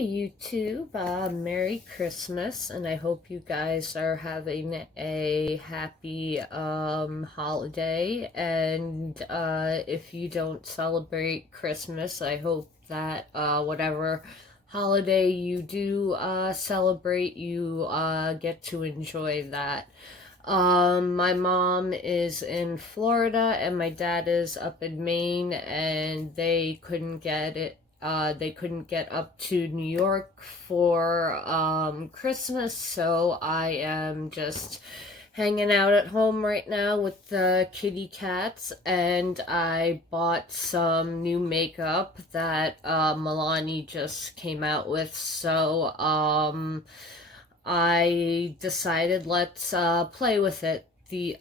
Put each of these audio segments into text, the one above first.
YouTube, Merry Christmas, and I hope you guys are having a happy holiday. And if you don't celebrate Christmas, I hope that whatever holiday you do celebrate, you get to enjoy that. My mom is in Florida and my dad is up in Maine, and they couldn't get up to New York for Christmas, so I am just hanging out at home right now with the kitty cats, and I bought some new makeup that Milani just came out with, so I decided let's play with it.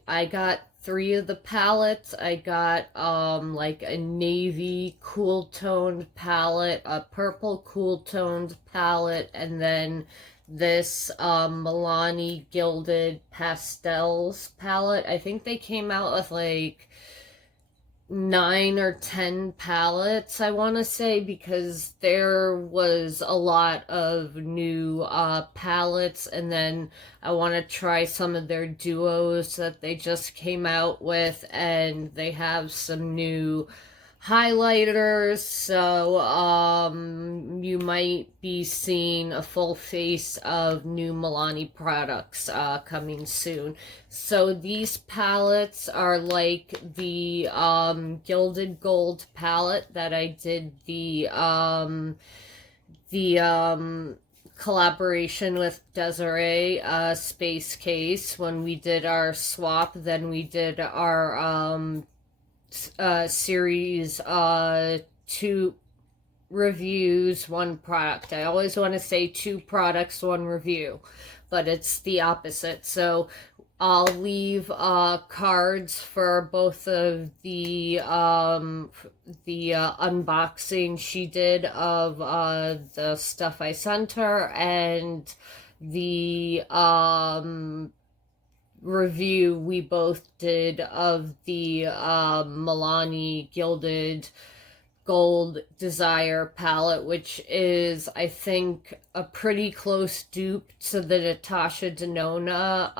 I got three of the palettes. I got like a navy cool toned palette, a purple cool toned palette, and then this Milani Gilded Pastels palette. I think they came out with like 9 or 10 palettes, I want to say, because there was a lot of new palettes, and then I want to try some of their duos that they just came out with, and they have some new highlighters, so you might be seeing a full face of new Milani products coming soon. So these palettes are like the Gilded Gold palette that I did the collaboration with Desiree Space Case when we did our swap. Then we did our series 2 reviews, 1 product. I always want to say 2 products, 1 review, but it's the opposite. So I'll leave cards for both of the unboxing she did of the stuff I sent her, and the review we both did of the Milani Gilded Gold Desire palette, which is, I think, a pretty close dupe to the Natasha Denona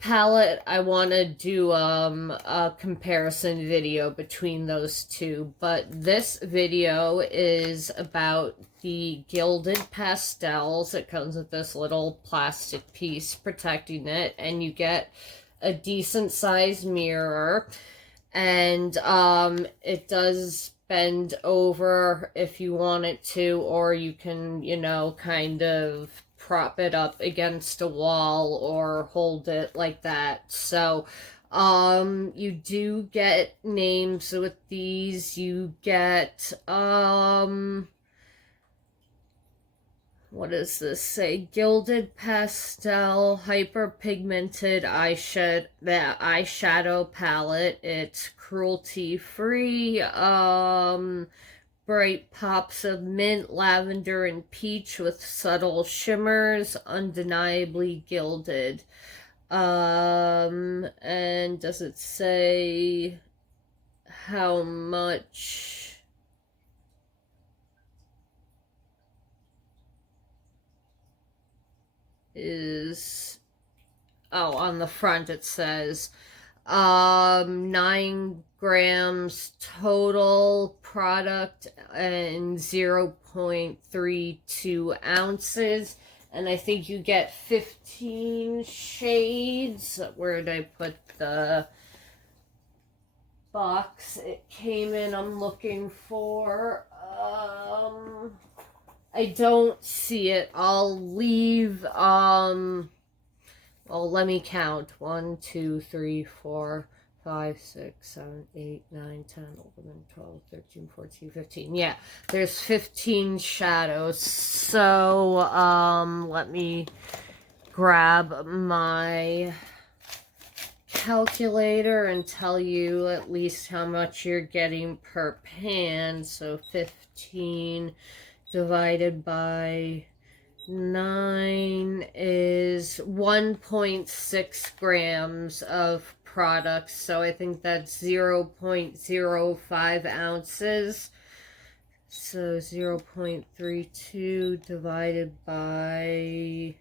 palette. I want to do a comparison video between those two, but this video is about the Gilded Pastels. It comes with this little plastic piece protecting it, and you get a decent sized mirror, and it does bend over if you want it to, or you can, you know, kind of prop it up against a wall or hold it like that. So you do get names with these. You get what does this say? Gilded Pastel Hyperpigmented Eyeshadow Palette. It's cruelty free. Bright pops of mint, lavender, and peach with subtle shimmers, undeniably gilded. And does it say how much? On the front it says 9 grams total product and 0.32 ounces, and I think you get 15 shades. Where did I put the box it came in? I'm looking for I don't see it. I'll leave well, let me count. 1, 2, 3, 4, 5, 6, 7, 8, 9, 10, 11, 12, 13, 14, 15. Yeah, there's 15 shadows. So let me grab my calculator and tell you at least how much you're getting per pan. So 15 divided by 9 is 1.6 grams of products, so I think that's 0.05 ounces. So 0.32 divided by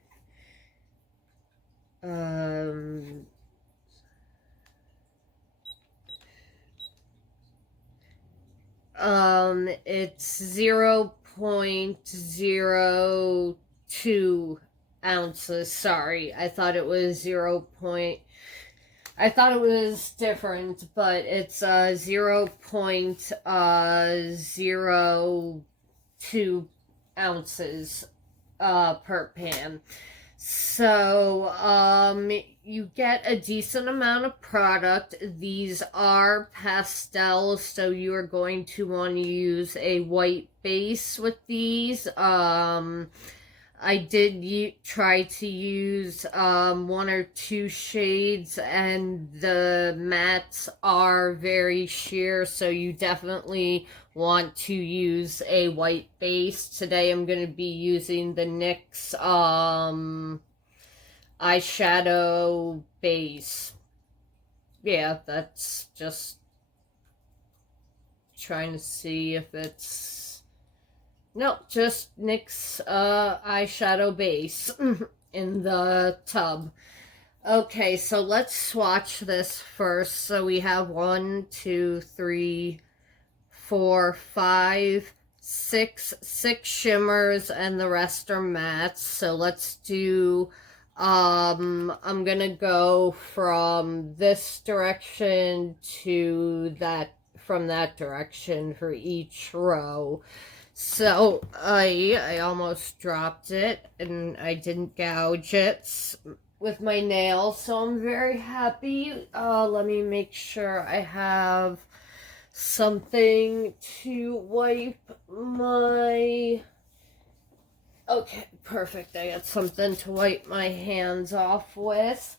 it's 0.02 ounces. Sorry, I thought it was I thought it was different, but it's 0.02 ounces per pan. So you get a decent amount of product. These are pastels, so you are going to want to use a white base with these. I did try to use one or two shades, and the mattes are very sheer, so you definitely want to use a white base. Today I'm going to be using the NYX eyeshadow base. Yeah, that's just trying to see if it's... Nope, just NYX eyeshadow base in the tub. Okay, so let's swatch this first. So we have 1, 2, 3, 4, 5, 6 shimmers, and the rest are mattes. So let's do, I'm gonna go from this direction to that, from that direction for each row. So I almost dropped it, and I didn't gouge it with my nails, so I'm very happy. Let me make sure I have something to wipe my... Okay, perfect. I got something to wipe my hands off with.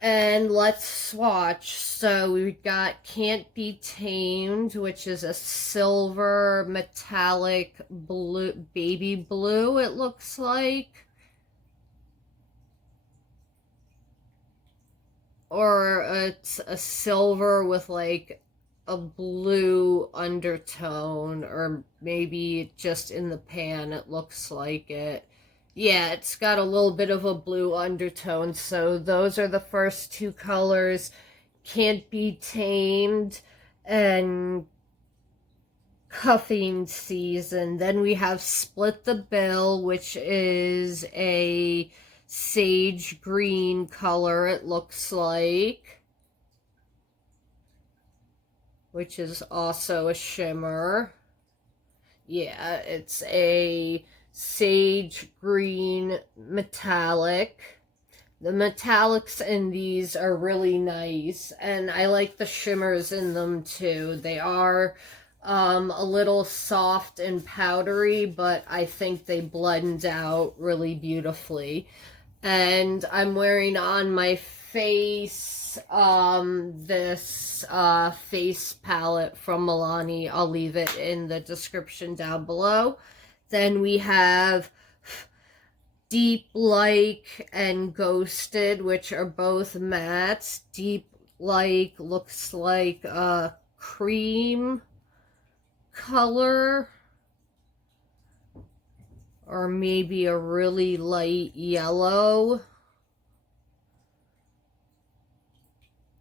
And let's swatch. So we've got Can't Be Tamed, which is a silver metallic blue, baby blue, it looks like. Or it's a silver with like a blue undertone, or maybe just in the pan it looks like it. Yeah, it's got a little bit of a blue undertone. So those are the first two colors, Can't Be Tamed and Cuffing Season. Then we have Split the Bill, which is a sage green color, it looks like, which is also a shimmer. Yeah, it's a sage green metallic. The metallics in these are really nice, and I like the shimmers in them too. They are a little soft and powdery, but I think they blend out really beautifully. And I'm wearing on my face this face palette from Milani. I'll leave it in the description down below. Then we have Deep Like and Ghosted, which are both mattes. Deep Like looks like a cream color, or maybe a really light yellow.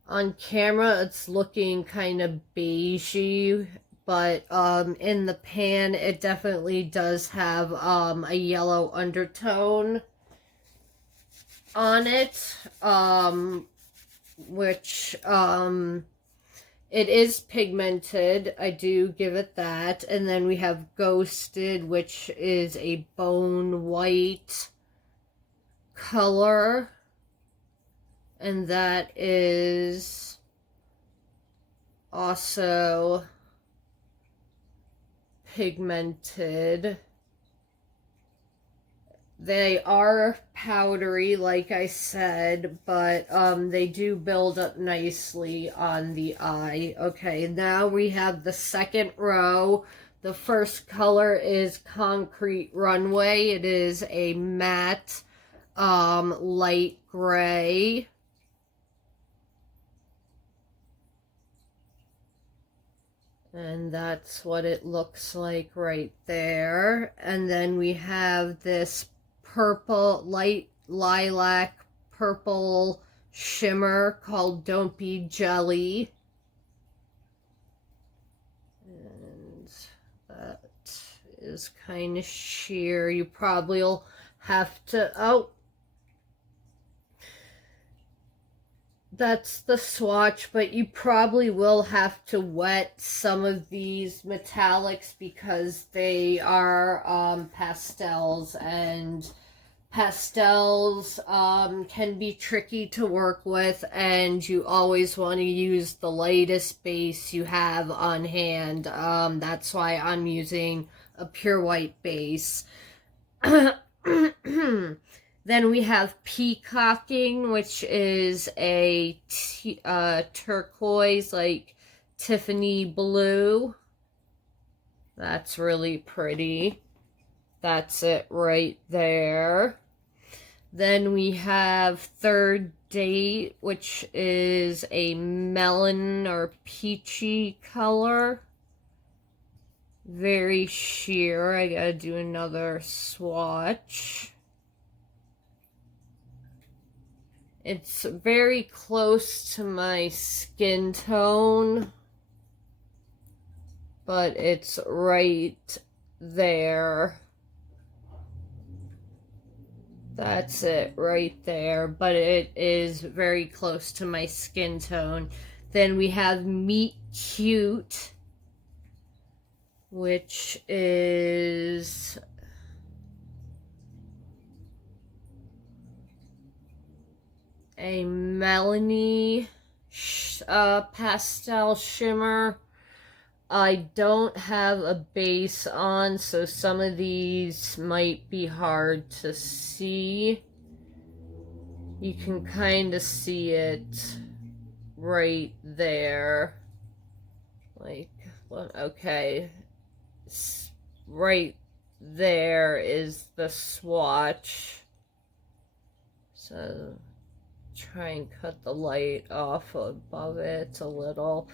On camera, it's looking kind of beigey, but in the pan, it definitely does have a yellow undertone on it, which it is pigmented. I do give it that. And then we have Ghosted, which is a bone white color, and that is also pigmented. They are powdery, like I said, but they do build up nicely on the eye. Okay, now we have the second row. The first color is Concrete Runway. It is a matte light gray. And that's what it looks like right there. And then we have this purple, light lilac purple shimmer called Don't Be Jelly. And that is kind of sheer. You probably will have to, oh, that's the swatch, but you probably will have to wet some of these metallics because they are pastels, and pastels can be tricky to work with, and you always want to use the lightest base you have on hand. That's why I'm using a pure white base. Then we have Peacocking, which is a turquoise, like Tiffany blue. That's really pretty. That's it right there. Then we have Third Date, which is a melon or peachy color. Very sheer. I gotta do another swatch. It's very close to my skin tone, but it's right there. That's it right there, but it is very close to my skin tone. Then we have Meet Cute, which is a Milani pastel shimmer. I don't have a base on, so some of these might be hard to see. You can kind of see it right there. Like, okay. Right there is the swatch. So try and cut the light off above it a little.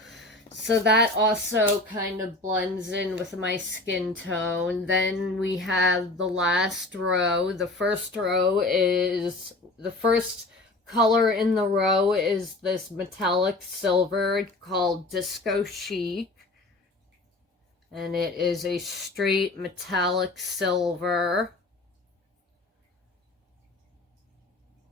So that also kind of blends in with my skin tone. Then we have the last row. The first row is, the first color in the row is this metallic silver called Disco Chic. And it is a straight metallic silver.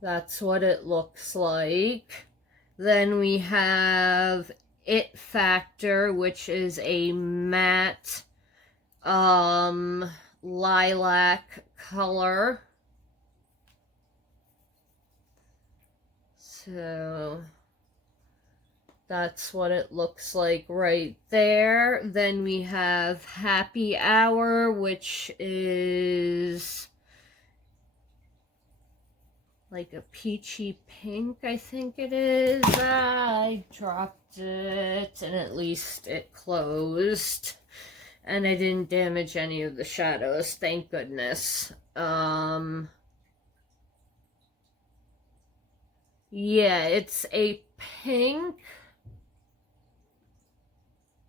That's what it looks like. Then we have It Factor, which is a matte lilac color. So that's what it looks like right there. Then we have Happy Hour, which is like a peachy pink, I think it is. I dropped it, and at least it closed. And I didn't damage any of the shadows, thank goodness. Yeah, it's a pink.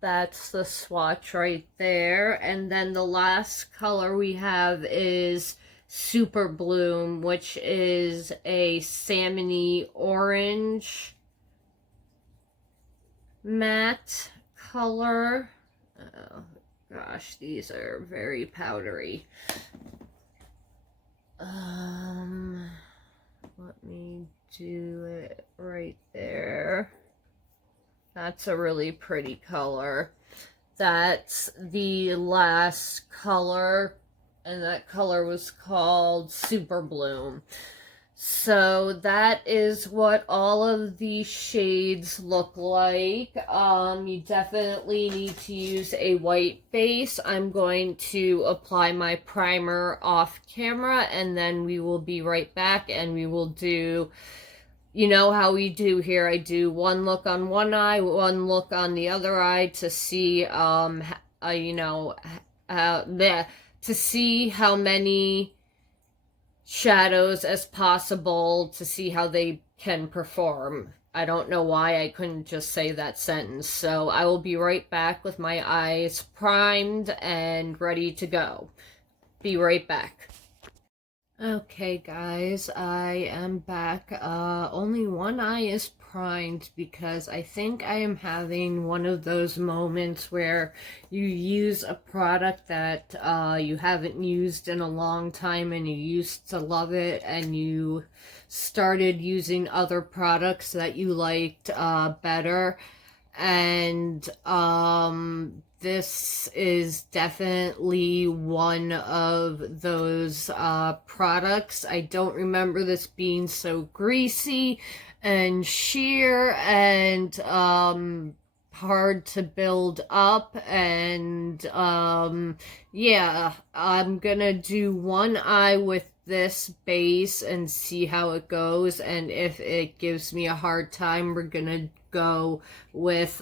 That's the swatch right there. And then the last color we have is Super Bloom, which is a salmony orange matte color. Oh gosh, these are very powdery. Let me do it right there. That's a really pretty color. That's the last color, and that color was called Super Bloom. So that is what all of these shades look like. You definitely need to use a white base. I'm going to apply my primer off camera, and then we will be right back, and we will do, you know how we do here. I do one look on one eye, one look on the other eye to see, to see how many shadows as possible, to see how they can perform. I don't know why I couldn't just say that sentence. So I will be right back with my eyes primed and ready to go. Be right back. Okay, guys, I am back. Only one eye is primed because I think I am having one of those moments where you use a product that you haven't used in a long time and you used to love it, and you started using other products that you liked better. And this is definitely one of those products. I don't remember this being so greasy and sheer and hard to build up. And yeah, I'm gonna do one eye with this base and see how it goes, and if it gives me a hard time, we're gonna go with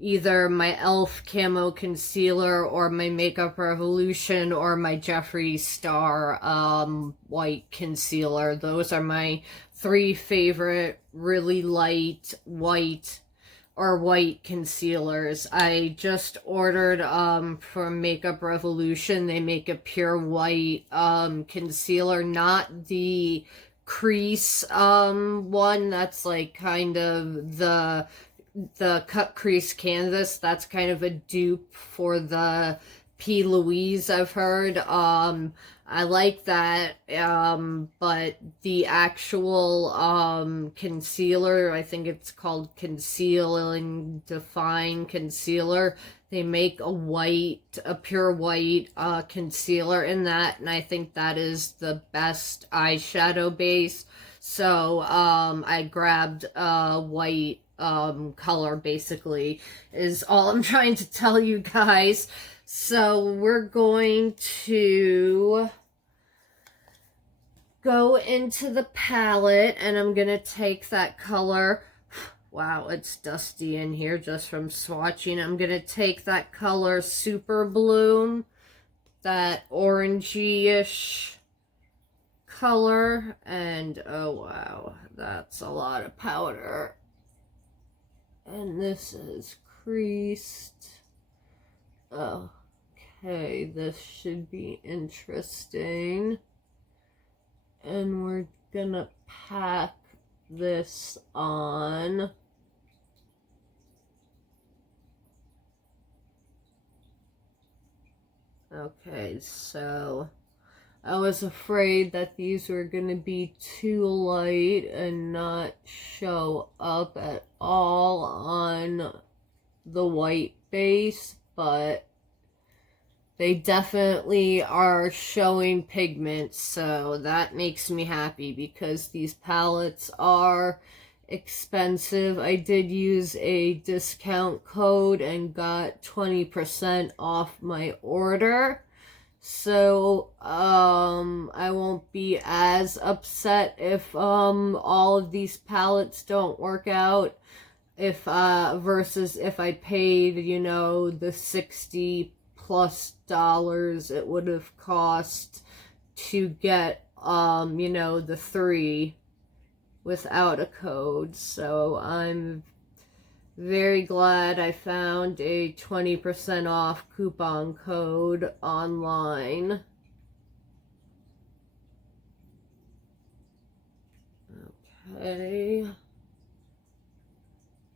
either my e.l.f. camo concealer or my Makeup Revolution or my Jeffree Star white concealer. Those are my three favorite really light white concealers. I just ordered from Makeup Revolution. They make a pure white concealer, not the crease one that's like kind of the cut crease canvas. That's kind of a dupe for the P. Louise, I've heard. I like that, but the actual concealer, I think it's called Conceal and Define Concealer. They make a pure white concealer in that, and I think that is the best eyeshadow base. So I grabbed white color, basically, is all I'm trying to tell you guys. So we're going to go into the palette, and I'm going to take that color. Wow, it's dusty in here just from swatching. I'm going to take that color Super Bloom, that orangey-ish color, and oh wow, that's a lot of powder. And this is creased. Okay, this should be interesting. And we're gonna pack this on. Okay, so I was afraid that these were going to be too light and not show up at all on the white base, but they definitely are showing pigment, so that makes me happy because these palettes are expensive. I did use a discount code and got 20% off my order. So, I won't be as upset if, all of these palettes don't work out. If, versus if I paid, you know, the $60+ it would have cost to get, you know, the 3 without a code. So I'm very glad I found a 20% off coupon code online. Okay.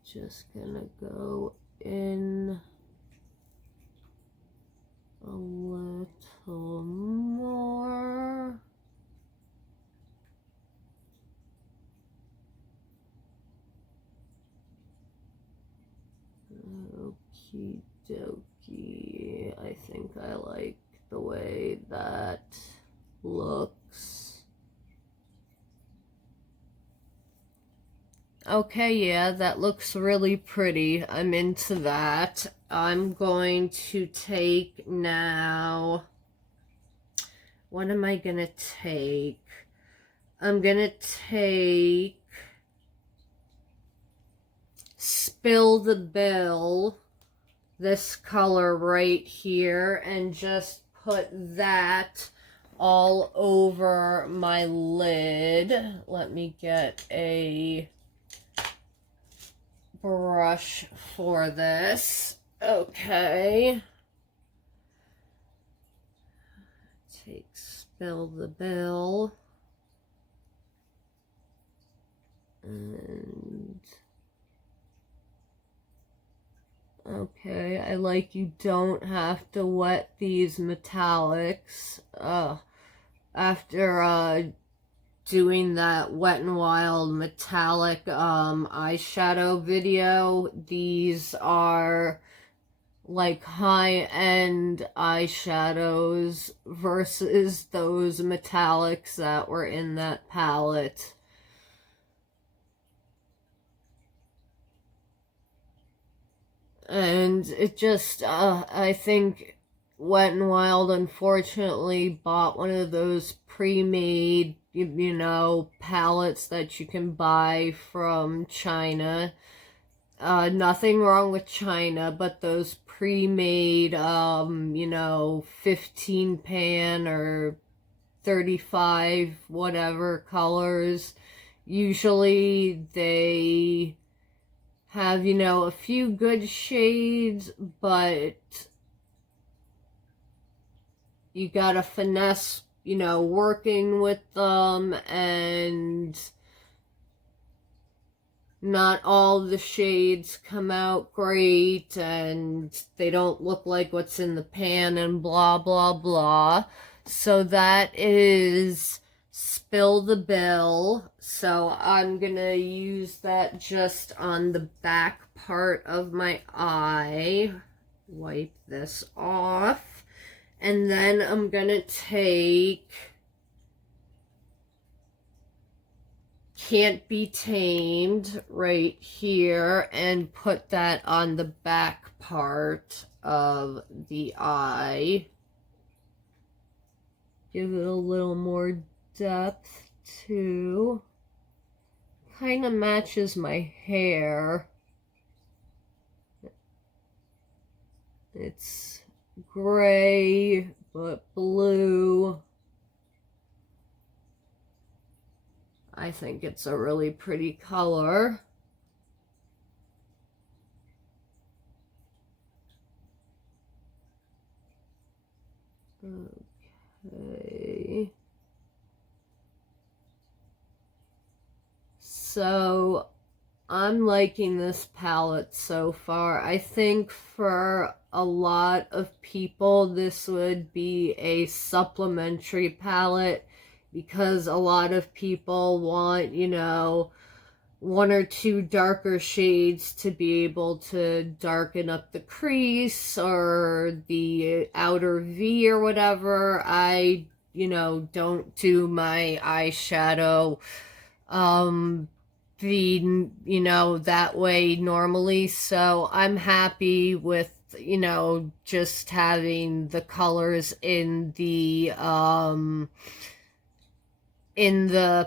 Just gonna go in a little more. Okie dokie. I think I like the way that looks. Okay, yeah, that looks really pretty. I'm into that. I'm going to take now... What am I gonna take? I'm gonna take Spill the Bill, this color right here, and just put that all over my lid. Let me get a brush for this. Okay. Take Spill the Bill. And okay, I like you don't have to wet these metallics. After doing that Wet n Wild metallic eyeshadow video, these are like high-end eyeshadows versus those metallics that were in that palette. And it just, I think Wet n Wild unfortunately bought one of those pre-made, you know, palettes that you can buy from China. Nothing wrong with China, but those pre-made, you know, 15 pan or 35 whatever colors, usually they have, you know, a few good shades, but you gotta finesse, you know, working with them, and not all the shades come out great, and they don't look like what's in the pan, and blah, blah, blah. So that is Spill the Bill. So I'm gonna use that just on the back part of my eye. Wipe this off. And then I'm gonna take Can't Be Tamed right here and put that on the back part of the eye. Give it a little more depth too. Kind of matches my hair. It's gray but blue. I think it's a really pretty color. Okay. So I'm liking this palette so far. I think for a lot of people this would be a supplementary palette, because a lot of people want, you know, one or two darker shades to be able to darken up the crease or the outer V or whatever. I, you know, don't do my eyeshadow you know, that way normally, so I'm happy with, you know, just having the colors in the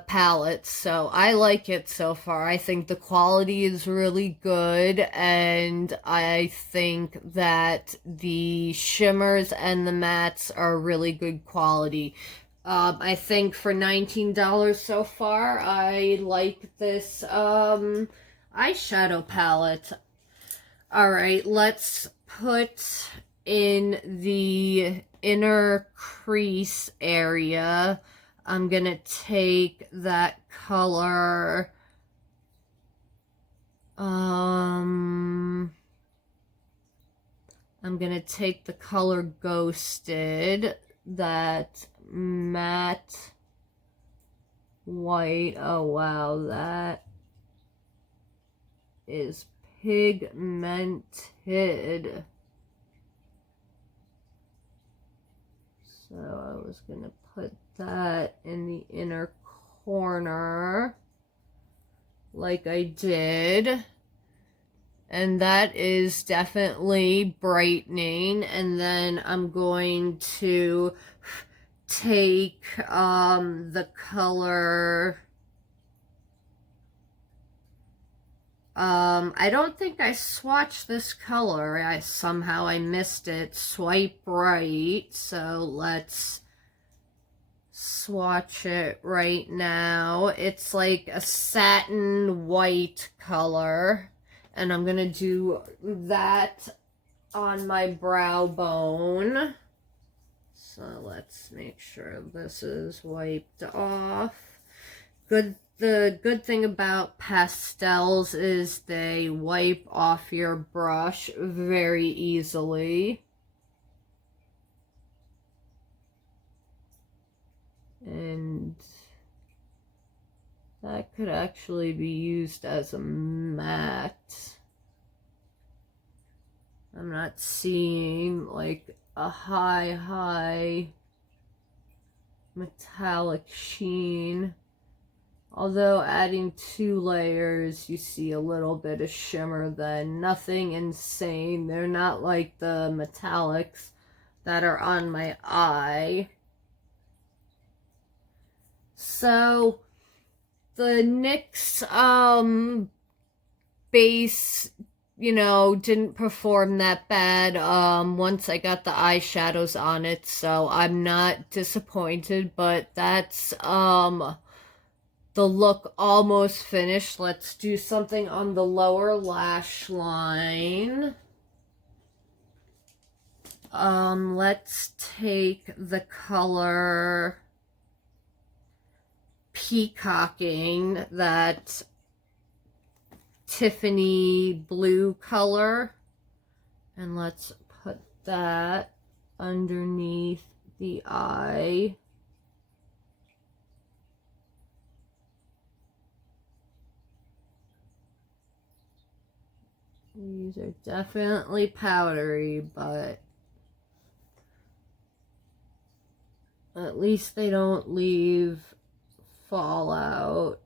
palette. So I like it so far. I think the quality is really good, and I think that the shimmers and the mattes are really good quality. I think for $19 so far, I like this eyeshadow palette. Alright, let's put in the inner crease area. I'm gonna take that color, I'm gonna take the color Ghosted, that matte white. Oh wow, that is pigmented. So I was gonna put that in the inner corner like I did, and that is definitely brightening. And then I'm going to take the color, I don't think I swatched this color. Somehow I missed it. Swipe Right. So let's swatch it right now. It's like a satin white color. And I'm gonna do that on my brow bone. So let's make sure this is wiped off. The good thing about pastels is they wipe off your brush very easily. And that could actually be used as a matte. I'm not seeing like a high metallic sheen. Although adding 2 layers, you see a little bit of shimmer then. Nothing insane. They're not like the metallics that are on my eye. So the NYX base, you know, didn't perform that bad once I got the eyeshadows on it, so I'm not disappointed, but that's the look almost finished. Let's do something on the lower lash line. Let's take the color Peacocking, that Tiffany blue color, and let's put that underneath the eye. These are definitely powdery, but at least they don't leave fallout.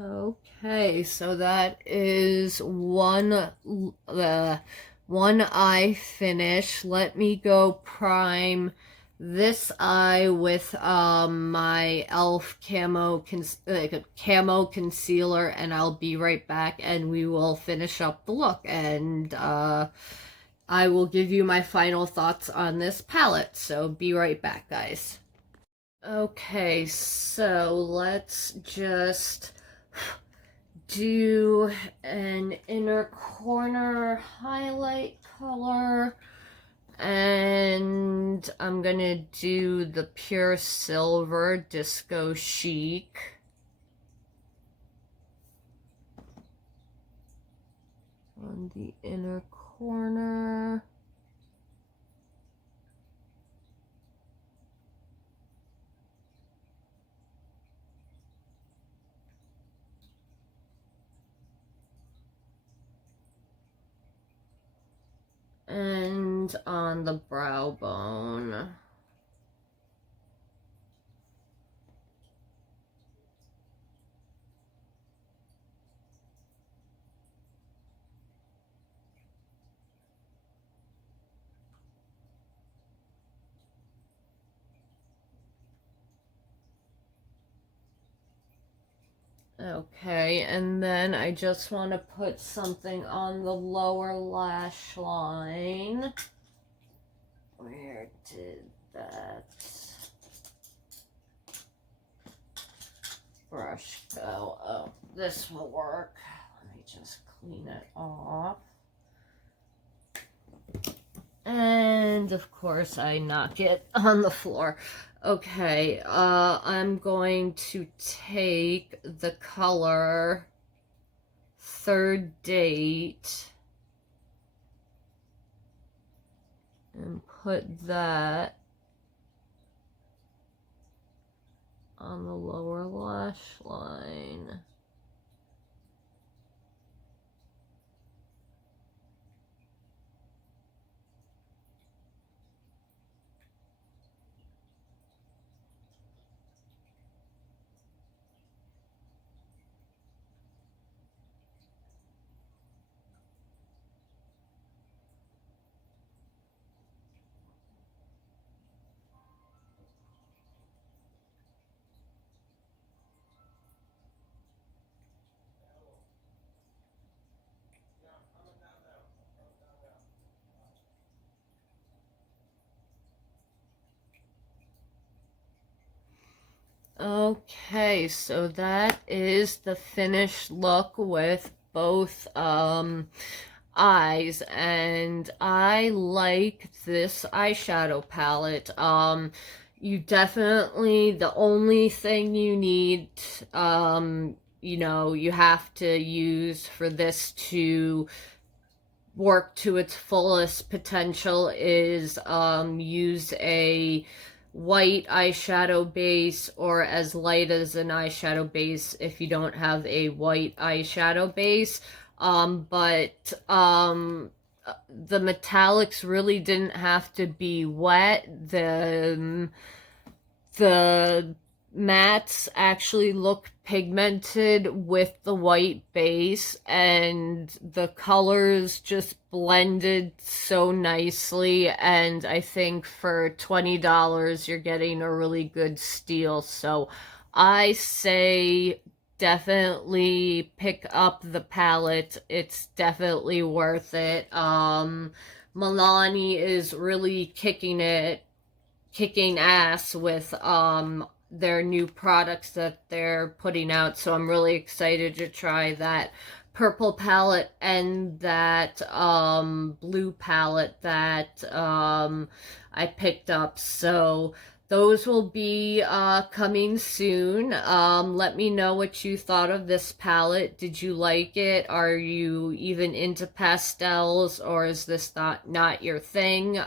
Okay, so that is one eye finish. Let me go prime this eye with my e.l.f. camo concealer, and I'll be right back, and we will finish up the look, and I will give you my final thoughts on this palette. So be right back, guys. Okay, so let's just do an inner corner highlight color, and I'm gonna do the Pure Silver Disco Chic. On the inner corner. And on the brow bone. Okay, and then I just want to put something on the lower lash line. Where did that brush go? Oh, this will work. Let me just clean it off. And of course I knock it on the floor. Okay, I'm going to take the color Third Date and put that on the lower lash line. Okay, so that is the finished look with both eyes, and I like this eyeshadow palette. You definitely, the only thing you need, you have to use for this to work to its fullest potential is use a white eyeshadow base, or as light as an eyeshadow base if you don't have a white eyeshadow base. But the metallics really didn't have to be wet. The mattes actually look pigmented with the white base, and the colors just blended so nicely, and I think for $20 you're getting a really good steal. So I say definitely pick up the palette. It's definitely worth it. Milani is really kicking ass with their new products that they're putting out, so I'm really excited to try that purple palette and that blue palette that I picked up. So those will be coming soon. Let me know what you thought of this palette. Did you like it? Are you even into pastels, or is this not your thing?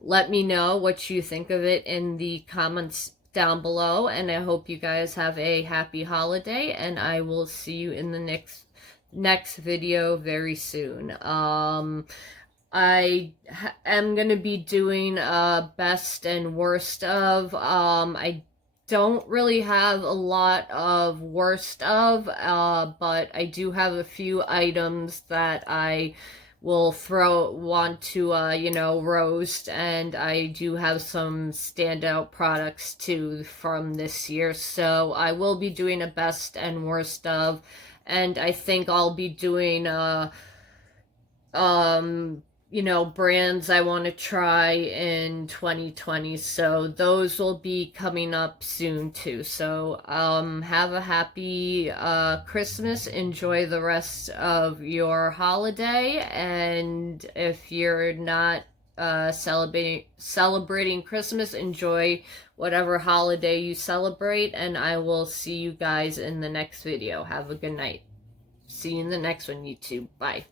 Let me know what you think of it in the comments down below, and I hope you guys have a happy holiday, and I will see you in the next video very soon. I am going to be doing best and worst of. I don't really have a lot of worst of, but I do have a few items that I will want to, roast, and I do have some standout products too from this year. So I will be doing a best and worst of, and I think I'll be doing, brands I want to try in 2020. So those will be coming up soon too. So have a happy Christmas. Enjoy the rest of your holiday. And if you're not celebrating Christmas, enjoy whatever holiday you celebrate. And I will see you guys in the next video. Have a good night. See you in the next one, YouTube. Bye.